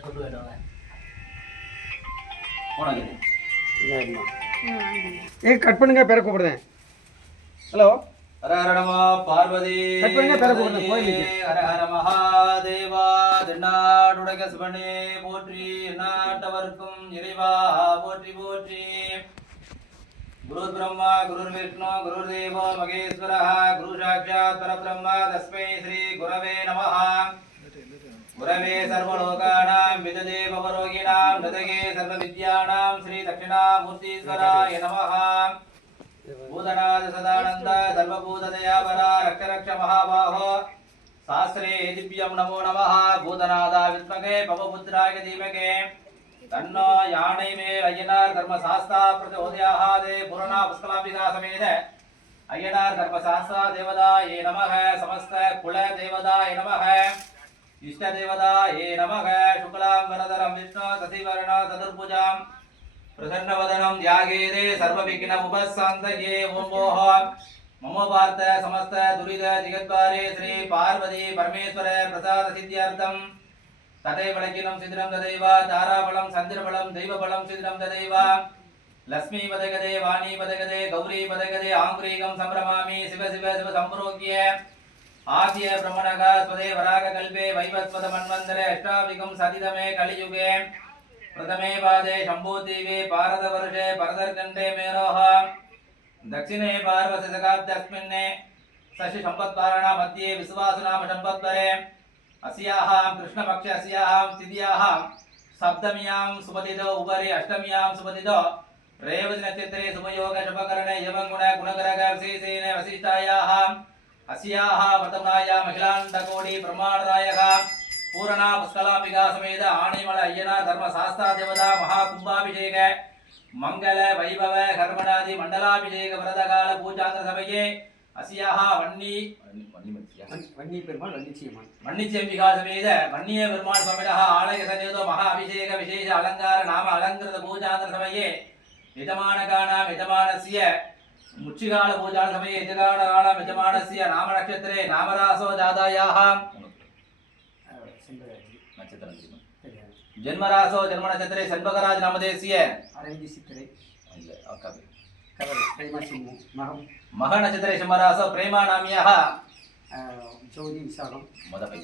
கொண்டு வருவாங்க ஏ கட் பண்ணுங்க பேர கூப்பிடுறேன். ஹலோ ஹர ஹர நம குரு பிரம்மா பரபிரம்மா தஸ்மை ஸ்ரீ குரவே நமஹா ಪುರವೇ ಸರ್ವಲೋಕಾನಾಂ ವಿದದೇ ಭವರೋಗಿಣಾಂ ಜೊತೆಗೆ ಸರ್ವವಿದ್ಯಾಣಾಂ ಶ್ರೀ ದಕ್ಷಿಣಾಮೂರ್ತೀಶ್ವರಾಯ ನಮಃ ಭೂತನಾದ ಸದಾನಂದ ಸರ್ವಭೂತದಯಾವರ ರಕ್ಷರಕ್ಷ ಮಹಾಬಾಹೋ ಶಾಸ್ತ್ರೇ ದಿವ್ಯಂ ನಮೋ ನಮಃ ಭೂತನಾದ ವಿದ್ಮಗೆ ಭವಪುತ್ರಾಯ ದೀಪಗೆ ತನ್ನ ಯಾಣೈ ಮೇ ಅಯ್ಯನಾರ್ ಧರ್ಮಶಾಸ್ತ್ರ ಪ್ರತಿಹೋದಯಾಹಾದೆ ಪುರಾಣ ಪುಷ್ಕಲಾಭಿಗಾ ಸಮೇತ ಅಯ್ಯನಾರ್ ಧರ್ಮಶಾಸ್ತ್ರ ದೇವದಾಯ ನಮಃ ಸಮಸ್ತ ಕುಲ ದೇವದಾಯ ನಮಃ इष्टदेवताये नमः शुक्लां वरदरं विष्णु सतिवर्ण चतुर्भुजां प्रसन्नवदनं ध्यागेरे सर्वविघ्नमुपस्सन्तये ॐ भोः मम पार्थ समस्त दुरित जगद्वारे श्री पार्वती परमेश्वर प्रसाद सिद्ध्यर्थं तथैव लकिनं सिद्धिरं तदैव ताराबलं सन्दिरबलं दैवबलं सिद्धिरं तदैव लक्ष्मी पदगदे वाणी पदगदे गौरी पदगदे आङ्ग्रीकं सम्भ्रमामि शिव शिव शिव सम्प्रोक्य आद्य ब्रह्मणः स्वदे वरागकल्पे वैवस्वत मन्वन्तरे अष्टाविकं सतितमे कलियुगे प्रथमे पादे शम्भूद्वीपे पारदवर्षे परदर्गण्डे मेरोः दक्षिणे पार्वशतकाब्दस्मिन् शशि सम्पत्पारणा मध्ये विश्वासनाम सम्पत्वरे अस्याः कृष्णपक्ष अस्याः तिथ्याः सप्तम्यां सुपतितो उपरि अष्टम्यां सुपतितो रेवति नक्षत्रे शुभयोग शुभकरणे एवं गुण गुणकरक विशेषेण वसिष्ठायाः अस्याः वर्तमानाया महिलाण्डकोटि ब्रह्माण्डनायक पूर्णा पुष्कलाम्बिका समेत आणिमल अय्यना धर्मशास्त्रा देवता महाकुम्भाभिषेक मंगल वैभव कर्मणादि मण्डलाभिषेक व्रतकाल पूजांग समये अस्याः वन्नी வன்னி பெருமாள் வன்னிச்சியம்மன் मण्डिच्यम्बिका समेत मन्ये பெருமாள் स्वामिनः आलय सन्निधो महा अभिषेक विशेष अलङ्कार नाम अलङ्कृत पूजांग समये यजमानकानां முச்சிகால பூஜா சமய யஜகான காலம் யஜமானசிய நாம நட்சத்திரே நாமராசோ ஜாதாயாக. நட்சத்திரம் ஜென்மராசோ ஜென்ம நட்சத்திரே செண்பகராஜ் நாமதேசிய. அரவிந்தி சித்திரை மக நட்சத்திரே சிம்மராசோ பிரேமா நாமியாக. ஜோதி விசாகம். வசந்த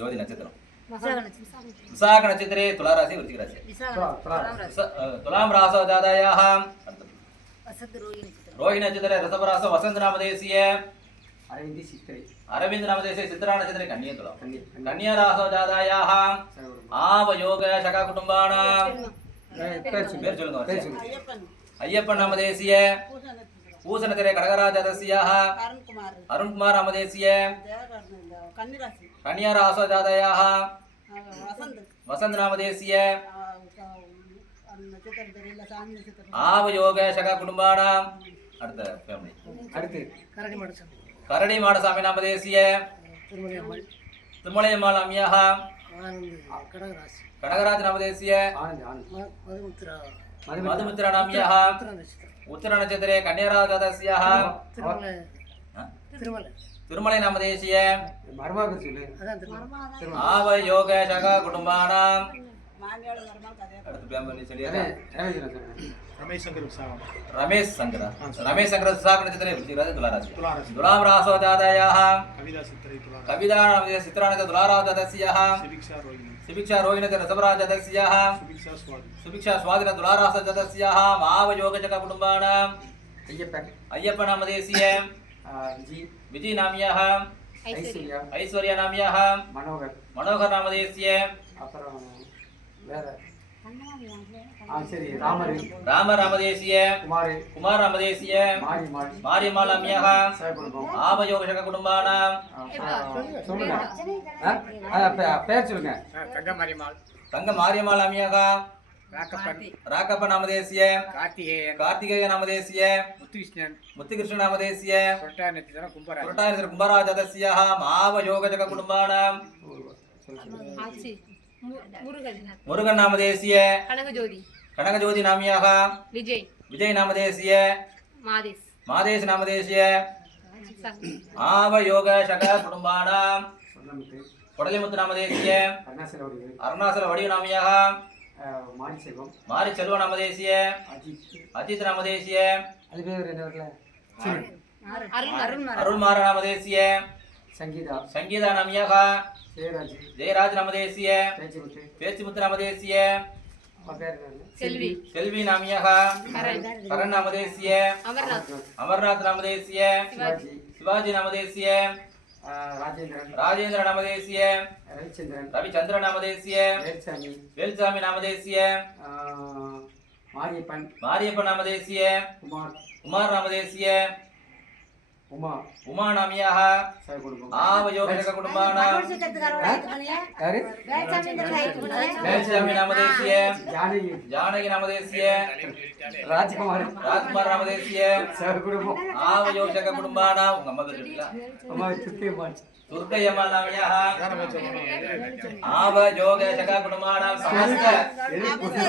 ஜோதி நட்சத்திரம். विशाख नक्षत्रे तुलाराशि वृश्चिक राशि तुलाम रास जातायाः रोहिणी नक्षत्रे रसपरास वसंत नामदेशीय अरविंद नामदेशे सिद्धरा नक्षत्रे कन्या तुला कन्या रास जातायाः आव योग शका कुटुंबानां अय्यप्पन। नामदेशीय पूसनतिरे कडकराज अरुण कुमार अरुण कुमार नामदेशीय कन्या கன்யாராசஜாதையாக வசந்த். நாமதேசிய. ஆவயோக சக குடும்பானாம். அடுத்த ஃபேமிலி அடுத்து கரடி மாடசாமி நாமதேசிய. திருமலையம்மாள். அம்மியாக கடகராஜ் நாமதேசிய. மதுமித்ரா. நாமியாக உத்திர நட்சத்திரே கன்னியராஜாதசியாக திருமலை. திருமலை திருமலை நாமதேசிய மருமக சொல்லு அதான் திருமலை திரும்ப ஆவ யோக சக குடும்பானாம் மாமியாள் மருமகள் கதையா அடுத்து பேம்பர் நீ சொல்லியா ரவி ரவி ரமேஷ் சங்கர் விசாகம் ரமேஷ் சங்கர ரமேஷ் சங்கர சுசாக நட்சத்திரே விருச்சிகராஜ துளாராசி துளாராசி துலாம் ராசோ ஜாதாயாः கவிதா சித்திரை துலா கவிதா நாமதே சித்ரானக துளாராஜதஸ்யாः சிபிக்ஷா ரோஹிணி சுபிக்ஷா ரோகிணக ரசபராஜதஸ்யாः சுபிக்ஷா சுவாதி சுபிக்ஷா ஸ்வாதின துளாராசஜதஸ்யாः மாவ யோக சக குடும்பானாம் ஐயப்பன் ஐயப்ப நாமதேசிய ஆஹ், விஜி. விஜய் நாமியாக ஐஸ்வர்யா. ஐஸ்வர்யா நாமியாக மனோகர். மனோகர் நாமதேசிய அப்புறம் வேற. சரி ராமர். ராம ராமதேசிய. குமார். குமார் ராமதேசிய. மாரி மாரி. மாரியம்மாள் நாமியாக சேகுடும்பம் ஆபயோக சக குடும்பானாம் சொல்லுங்க. ஆ? ஆ, பே- பேர் சொல்லுங்க. தங்கமரிமாள் தங்க மாரியம்மாள் ராக்கப்பன் ராக்கப்ப நாமதேசிய கார்த்திகேயன். கார்த்திகேய நாமதேசிய முத்துகிருஷ்ணன் முத்துகிருஷ்ண நாமதேசிய கும்பராஜ். கும்பராஜதஸ்ய மாவயோக சக குடும்பானாம் முருகன். நாமதேசிய. கனகஜோதி. கனகஜோதி நாமியாக. விஜய். விஜய் நாமதேசிய. மாதேஷ். மாதேஷ் நாமதேசிய. ஆவயோக சக குடும்பானாம் கொடலிமுத்து நாமதேசிய. அருணாசல வடிவு நாமியாக. மாடி செல்வம். மாரி செல்வ நாமதேசிய அஜித். அஜித் நாமதேசிய அது பேர் என்ன வரல? அருள் அருள் அருள்மார நாமதேசிய சங்கீதா. சங்கீதா நாமியாக ஜெயராஜ். ஜெயராஜ் நாமதேசிய பேச்சுமுத்து. பேச்சிமுத்து பேர் என்ன? செல்வி. செல்வி நாமியாக கரண். கரண் நாமதேசிய அமர்நாத். அமர்நாத் நாமதேசிய சிவாஜி. ஆஹ் ராஜேந்திரன் ராஜேந்திர நாமதேசிய. ரவிச்சந்திரன். ரவிச்சந்திர நாமதேசிய. வேல்சாமி. வேல்சாமி நாமதேசிய. மாரியப்பன். மாரியப்ப நாமதேசிய. குமார். குமார் நாமதேசிய. உமா. உமா நாமியாக குடும்பம் ஆவயோக குடும்பானாம் யாரு? வேல்சாமி நாமதேசிய. ஜானகி. ஜானகி நாமதேசிய. ராஜ்குமார். ராஜ்குமார் நாமதேசிய. சார் குடும்பம் ஆவயோஷக குடும்பானாம் உங்க அம்மா பேர் சொல்லிட்டீங்களா? அம்மா துர்க்கையம்மாள் துர்க்கையம்மா நாமியாக ஆவயோக குடும்பானாம் சமஸ்த. எது